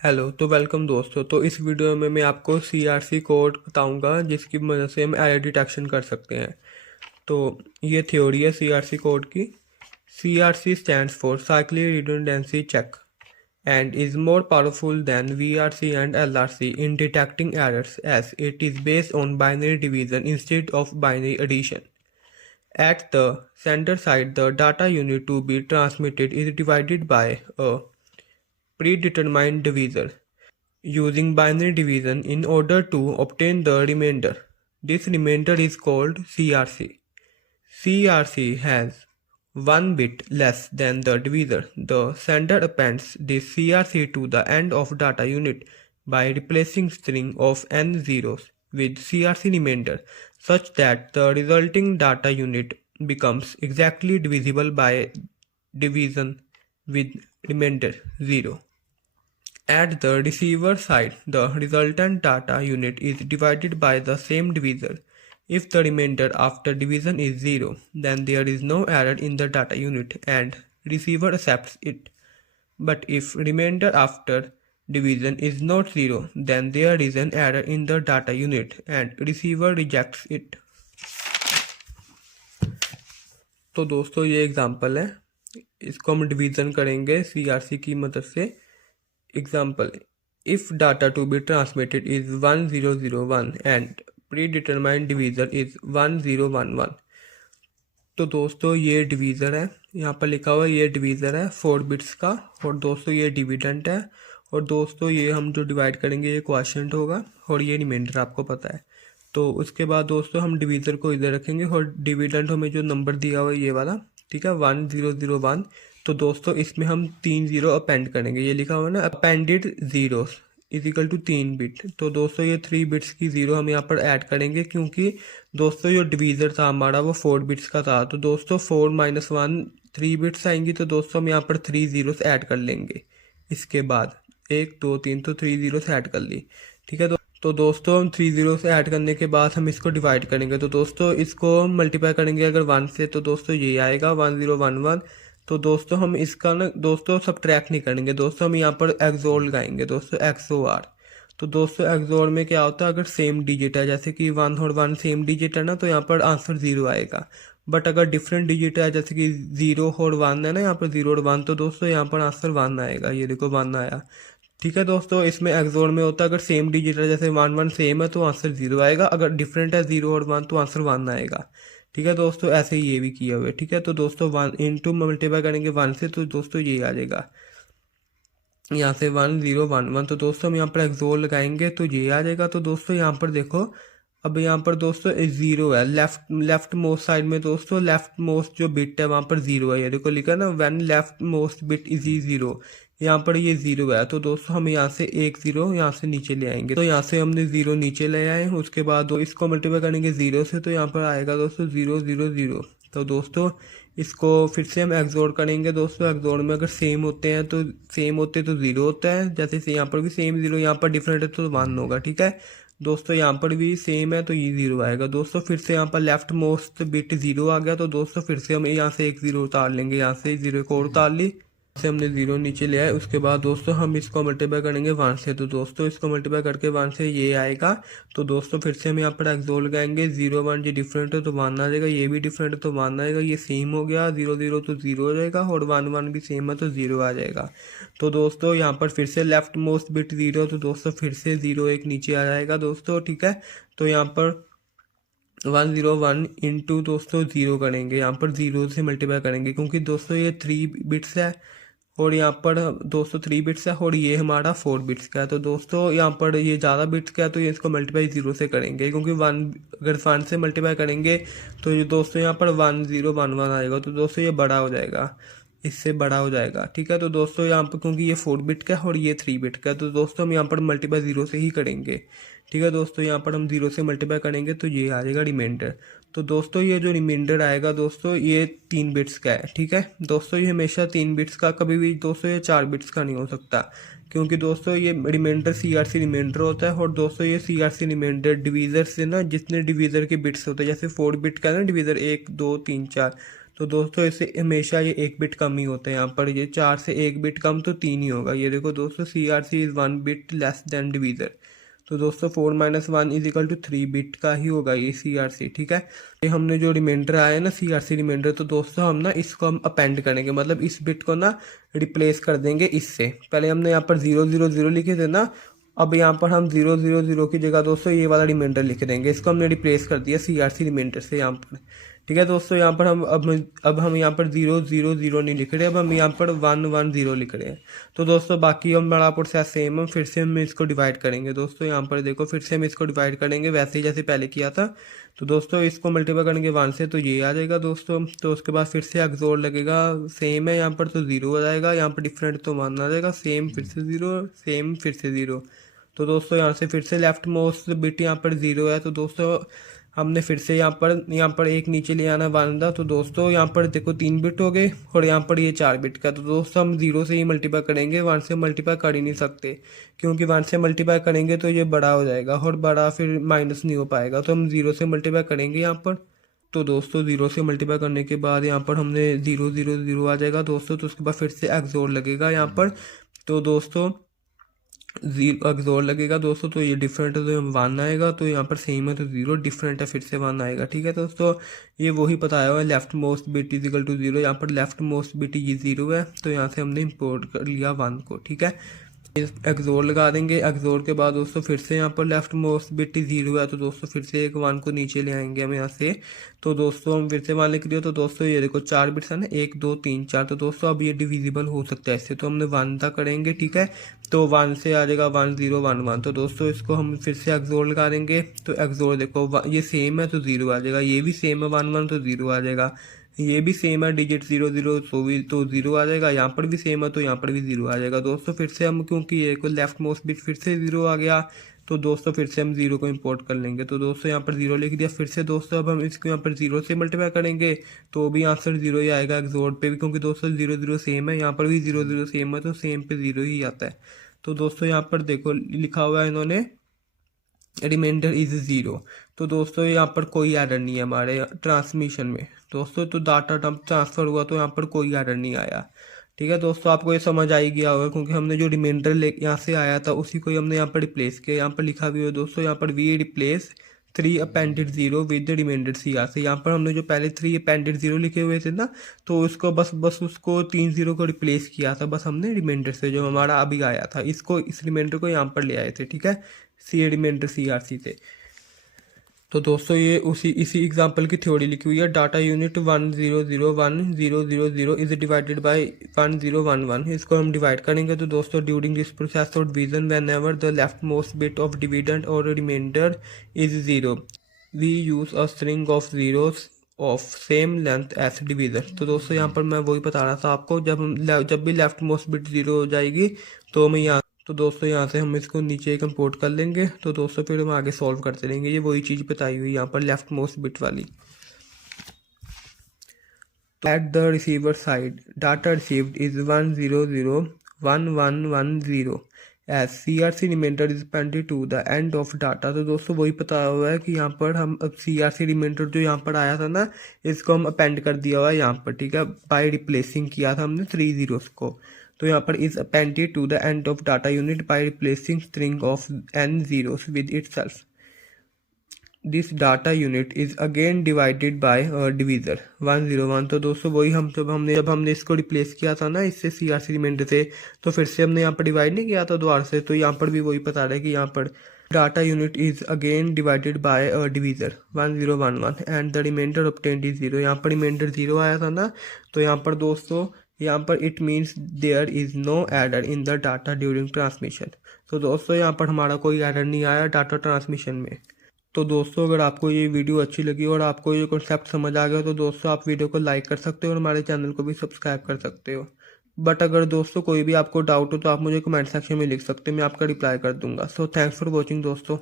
Hello तो welcome दोस्तों। तो इस वीडियो में मैं आपको सीआरसी कोड बताऊंगा जिसकी मदद से हम एरर डिटेक्शन कर सकते हैं। तो ये थ्योरी है सीआरसी कोड की। CRC stands for cyclic redundancy check and is more powerful than VRC and LRC in detecting errors as it is based on binary division instead of binary addition. At the sender side, the data unit to be transmitted is divided by a predetermined divisor using binary division in order to obtain the remainder. This remainder is called CRC. CRC has one bit less than the divisor. The sender appends this CRC to the end of data unit by replacing string of n zeros with CRC remainder such that the resulting data unit becomes exactly divisible by division with remainder 0. At the receiver side, the resultant data unit is divided by the same divisor. If the remainder after division is 0, then there is no error in the data unit and receiver accepts it. But if remainder after division is not 0, then there is an error in the data unit and receiver rejects it. तो दोस्तों ये example है, इसको हम division करेंगे CRC की मदद से। Example: if data to be transmitted is 1001 and predetermined divisor is 1011। तो दोस्तों ये डिवीज़र है, यहाँ पर लिखा हुआ है ये डिवीज़र है 4 बिट्स का, और दोस्तों ये डिविडेंट है, और दोस्तों ये हम जो डिवाइड करेंगे ये क्वोशिएंट होगा, और ये रिमाइंडर आपको पता है। तो उसके बाद दोस्तों हम डिवीज़र को इधर रखेंगे और डिविडेंट हमें जो नंबर दिया हुआ है ये वाला, ठीक है, 1001। तो दोस्तों इसमें हम 3 जीरो अपेंड करेंगे, ये लिखा हुआ है ना appended zeros equal to 3 bit. तो दोस्तों ये 3 बिट्स की ज़ीरो हम यहाँ पर ऐड करेंगे, क्योंकि दोस्तों जो डिवीज़र था हमारा वो 4 बिट्स का था। तो दोस्तों 4 - 1 3 बिट्स आएंगी, तो दोस्तों हम यहाँ पर 3 जीरोस ऐड कर लेंगे। इसके बाद 1 2 3 तो 3 जीरोस ऐड कर ली, ठीक है। तो दोस्तों हम 3 जीरोस ऐड करने के बाद हम इसको डिवाइड करेंगे। तो दोस्तों इसको मल्टीप्लाई करेंगे अगर 1 से, तो दोस्तों ये आएगा 1011। तो दोस्तों हम इसका ना दोस्तों सब्ट्रैक्ट नहीं करेंगे, दोस्तों हम यहाँ पर एक्सोर लगाएंगे दोस्तों, XOR। तो दोस्तों एक्सोर में क्या होता है, अगर सेम डिजिट है, जैसे कि 1 और 1 सेम डिजिट है ना, तो यहाँ पर आंसर 0 आएगा। बट अगर डिफरेंट डिजिट है, जैसे कि 0 और 1 है ना, यहाँ पर 0 और 1, तो दोस्तों यहाँ पर आंसर 1 आएगा। ये देखो 1 आया, ठीक है दोस्तों। इसमें एक्सोर में होता है अगर सेम डिजिट है, जैसे 1 1 सेम है तो आंसर 0 आएगा, अगर डिफरेंट है 0 और 1 तो आंसर 1 आएगा, ठीक है दोस्तों। ऐसे ही ये भी किया हुआ है, ठीक है। तो दोस्तों 1 इंटू मल्टीप्लाई करेंगे 1 से, तो दोस्तों ये आ जाएगा यहाँ से 1011। तो दोस्तों हम यहाँ पर एक्सोर लगाएंगे तो ये आ जाएगा। तो दोस्तों यहाँ पर देखो, अब यहाँ पर दोस्तों 0 है, लेफ्ट मोस्ट साइड में दोस्तों लेफ्ट मोस्ट जो बिट है वहाँ पर 0 है, ये देखो लिखा ना when left most bit is 0, यहाँ पर ये 0 है। तो दोस्तों हम यहाँ से 1 0 यहाँ से नीचे ले आएंगे, तो यहाँ से हमने 0 नीचे ले आए। उसके बाद इसको मल्टीप्लाई करेंगे 0 से, तो यहाँ पर आएगा दोस्तों 0 0 0। तो दोस्तों इसको फिर से हम एक्सोर करेंगे दोस्तों। एक्सोर में अगर सेम होते हैं तो सेम होते तो 0 होता है, जैसे यहाँ पर भी सेम 0, यहाँ पर डिफरेंट है तो 1 होगा, ठीक है दोस्तों। यहाँ पर भी सेम है तो ये 0 आएगा दोस्तों। फिर से यहाँ पर लेफ्ट मोस्ट बिट 0 आ गया, तो दोस्तों फिर से हम यहाँ से 1 0 उतार लेंगे, यहाँ से 0 को और उतार ली, से हमने 0 नीचे ले आए। उसके बाद दोस्तों हम इसको मल्टीप्लाई करेंगे 1 से, तो दोस्तों इसको मल्टीप्लाई करके 1 से ये आएगा। तो दोस्तों फिर से हम यहाँ पर एक्सोर लगाएंगे, 0 1 ये डिफरेंट है तो 1 आ जाएगा, ये भी डिफरेंट है तो 1 आएगा, ये सेम हो गया 0 0 तो 0 हो जाएगा, और 1 1 भी सेम है तो 0 आ जाएगा। तो दोस्तों यहाँ पर फिर से लेफ्ट मोस्ट बिट 0, तो दोस्तों फिर से 0 1 नीचे आ जाएगा दोस्तों, ठीक है। तो यहाँ पर 101 इंटू दोस्तों 0 करेंगे, यहाँ पर 0 से मल्टीप्लाई करेंगे, क्योंकि दोस्तों ये 3 बिट्स है और यहाँ पर दोस्तों 3 बिट्स है, और ये हमारा 4 बिट्स का है। तो दोस्तों यहाँ पर ये ज़्यादा बिट्स का है, तो ये इसको मल्टीप्लाई 0 से करेंगे, क्योंकि 1 अगर 1 से मल्टीप्लाई करेंगे तो ये दोस्तों यहाँ पर 1011 आएगा। तो दोस्तों ये बड़ा हो जाएगा, इससे बड़ा हो जाएगा, ठीक है। तो दोस्तों यहाँ पर क्योंकि ये 4 बिट का है और ये 3 बिट का है, तो दोस्तों हम यहाँ पर मल्टीप्लाई 0 से ही करेंगे, ठीक है दोस्तों। यहाँ पर हम 0 से मल्टीप्लाई करेंगे तो ये आ जाएगा रिमाइंडर। तो दोस्तों ये जो रिमाइंडर आएगा दोस्तों ये 3 बिट्स का है, ठीक है दोस्तों। ये हमेशा 3 बिट्स का, कभी भी दोस्तों ये 4 बिट्स का नहीं हो सकता, क्योंकि दोस्तों ये रिमाइंडर सीआरसी रिमाइंडर होता है। और दोस्तों ये सीआरसी रिमाइंडर डिवीज़र से ना, जितने डिवीज़र के बिट्स होते हैं, जैसे 4 बिट का ना डिवीज़र 1 2 3 4, तो दोस्तों इससे हमेशा ये 1 बिट कम ही होता है। यहाँ पर ये 4 से 1 बिट कम तो 3 ही होगा। ये देखो दोस्तों CRC is 1 bit less than divisor. तो दोस्तों 4 - 1 इज इक्वल टू 3 बिट का ही होगा ये CRC, ठीक है। ये हमने जो रिमाइंडर आया है ना CRC रिमाइंडर, तो दोस्तों हम ना इसको हम अपेंड करेंगे, मतलब इस बिट को ना रिप्लेस कर देंगे इससे। पहले हमने यहाँ पर 000 लिखे थे ना, अब यहाँ पर हम 000 की जगह दोस्तों ये वाला रिमाइंडर लिख देंगे। इसको हमने रिप्लेस कर दिया CRC रिमाइंडर से यहाँ पर, ठीक है दोस्तों। यहाँ पर हम अब हम यहाँ पर 000 नहीं लिख रहे, अब हम यहाँ पर 110 लिख रहे हैं। तो दोस्तों बाकी हम बड़ा प्रोसेस सेम है, फिर से हम इसको डिवाइड करेंगे। दोस्तों यहाँ पर देखो फिर से हम इसको डिवाइड करेंगे वैसे ही जैसे पहले किया था। तो दोस्तों इसको मल्टीप्लाई करेंगे 1 से, तो ये आ जाएगा दोस्तों। तो उसके बाद फिर से एक्सोर लगेगा, सेम है यहाँ पर तो 0 आ जाएगा, यहाँ पर डिफरेंट तो 1 आ जाएगा, सेम फिर से 0, सेम फिर से 0। तो दोस्तों यहाँ से फिर से लेफ्ट मोस्ट बिट यहाँ पर 0 है। तो दोस्तों हमने फिर से यहाँ पर एक नीचे ले आना 1 था। तो दोस्तों यहाँ पर देखो 3 बिट हो गए और यहाँ पर ये 4 बिट का। तो दोस्तों हम 0 से ही मल्टीप्लाई करेंगे, 1 से मल्टीप्लाई कर ही नहीं सकते, क्योंकि 1 से मल्टीप्लाई करेंगे तो ये बड़ा हो जाएगा और बड़ा फिर माइनस नहीं हो पाएगा। तो हम 0 से मल्टीप्लाई करेंगे यहाँ पर। तो दोस्तों 0 से मल्टीप्लाई करने के बाद यहाँ पर हमने 000 आ जाएगा दोस्तों। तो उसके बाद फिर से एक्सोर लगेगा यहाँ पर। तो दोस्तों 0 एक्सोर लगेगा दोस्तों, तो ये डिफरेंट है तो 1 आएगा। तो यहाँ पर सेम है तो 0, डिफरेंट है फिर से 1 आएगा, ठीक है दोस्तों। ये वही बताया हुआ है, left most bit is equal to 0। यहाँ पर लेफ्ट मोस्ट बिट ये 0 है, तो यहाँ से हमने इंपोर्ट कर लिया 1 को, ठीक है। एक्सोर लगा देंगे। एक्सोर के बाद दोस्तों फिर से यहाँ पर लेफ्ट मोस्ट बिट 0 है, तो दोस्तों फिर से एक 1 को नीचे ले आएंगे हम यहाँ से। तो दोस्तों हम फिर से 1 लिख रही हो। तो दोस्तों ये देखो 4 बिट्स है ना, 1 2 3 4। तो दोस्तों अब ये डिविजिबल हो सकता है इससे, तो हमने 1 तक करेंगे, ठीक है। तो 1 से आ जाएगा 1 0 1 1। तो दोस्तों इसको हम फिर से एक्सोर लगा देंगे। तो एक्सोर देखो ये सेम है तो 0 आ जाएगा, ये भी सेम है 1 1 तो 0 आ जाएगा, ये भी सेम है डिजिट 0 0 तो 0 आ जाएगा, यहाँ पर भी सेम है तो यहाँ पर भी 0 आ जाएगा दोस्तों। फिर से हम क्योंकि ये को लेफ्ट मोस्ट बिट फिर से 0 आ गया, तो दोस्तों फिर से हम 0 को इंपोर्ट कर लेंगे। तो दोस्तों यहाँ पर 0 लिख दिया। फिर से दोस्तों अब हम इसको यहाँ पर 0 से मल्टीप्लाई करेंगे तो भी आंसर 0 ही आएगा एक्सोर पे भी, क्योंकि दोस्तों 0 0 सेम है, यहाँ पर भी 0 0 सेम है, तो सेम पे 0 ही आता है। तो दोस्तों यहाँ पर देखो लिखा हुआ है इन्होंने रिमाइंडर इज 0। तो दोस्तों यहाँ पर कोई एरर नहीं है हमारे ट्रांसमिशन में दोस्तों। तो डाटा ट्रांसफर हुआ तो यहाँ पर कोई एरर नहीं आया, ठीक है दोस्तों। आपको ये समझ आई गया होगा, क्योंकि हमने जो रिमाइंडर यहाँ से आया था उसी को हमने यहाँ पर रिप्लेस किया। यहाँ पर लिखा भी हो दोस्तों, यहाँ पर we replace 3 appended 0 with reminder CRC। यहाँ पर हमने जो पहले 3 अपेंडेड 0 लिखे हुए थे ना, तो उसको बस उसको 3 0 को रिप्लेस किया था बस हमने रिमाइंडर से, जो हमारा अभी आया था। इसको इस रिमाइंडर को यहाँ पर ले आए थे, ठीक है, रिमाइंडर CRC से। तो दोस्तों ये इसी एग्जांपल की थ्योरी लिखी हुई है। Data unit 1001000 is divided by 1011। इसको हम डिवाइड करेंगे। तो दोस्तों during this process of division whenever the left most bit of dividend और remainder is 0 we use a string of zeros of same length as divisor. तो दोस्तों यहाँ पर मैं वही बता रहा था आपको, जब भी लेफ्ट मोस्ट बिट 0 हो जाएगी तो मैं यहाँ तो दोस्तों यहाँ से हम इसको नीचे इंपोर्ट कर लेंगे। तो दोस्तों फिर हम आगे सॉल्व करते रहेंगे। ये वही चीज़ बताई हुई यहाँ पर लेफ्ट मोस्ट बिट वाली। At the receiver side data received is 1001110 as CRC remainder is appended to the end of data. तो दोस्तों वही पता हुआ है कि यहाँ पर हम अब CRC रिमाइंडर जो यहाँ पर आया था ना, इसको हम अपेंड कर दिया हुआ है यहाँ पर, ठीक है, बाय रिप्लेसिंग किया था हमने 3 zeros को। तो यहाँ पर is appended to the end of data unit by replacing string of n zeros with itself. This data unit is again divided by divisor 101। तो दोस्तों वही हम जब हमने इसको रिप्लेस किया था ना इससे CRC रिमाइंडर से, तो फिर से हमने यहाँ पर डिवाइड नहीं किया था दोबारा से। तो यहाँ पर भी वही बता रहा है कि यहाँ पर data unit is again divided by divisor 1011 and the reminder obtained is 0। यहाँ पर रिमाइंडर 0 आया था ना, तो यहाँ पर दोस्तों यहाँ पर it means there is no error in the data during transmission. तो दोस्तों यहाँ पर हमारा कोई एरर नहीं आया डाटा ट्रांसमिशन में। तो दोस्तों अगर आपको ये वीडियो अच्छी लगी और आपको ये कॉन्सेप्ट समझ आ गया तो दोस्तों आप वीडियो को लाइक कर सकते हो और हमारे चैनल को भी सब्सक्राइब कर सकते हो। बट अगर दोस्तों कोई भी आपको डाउट हो तो आप मुझे कमेंट सेक्शन में लिख सकते हो, मैं आपका रिप्लाई कर दूंगा। सो थैंक्स फॉर वॉचिंग दोस्तों।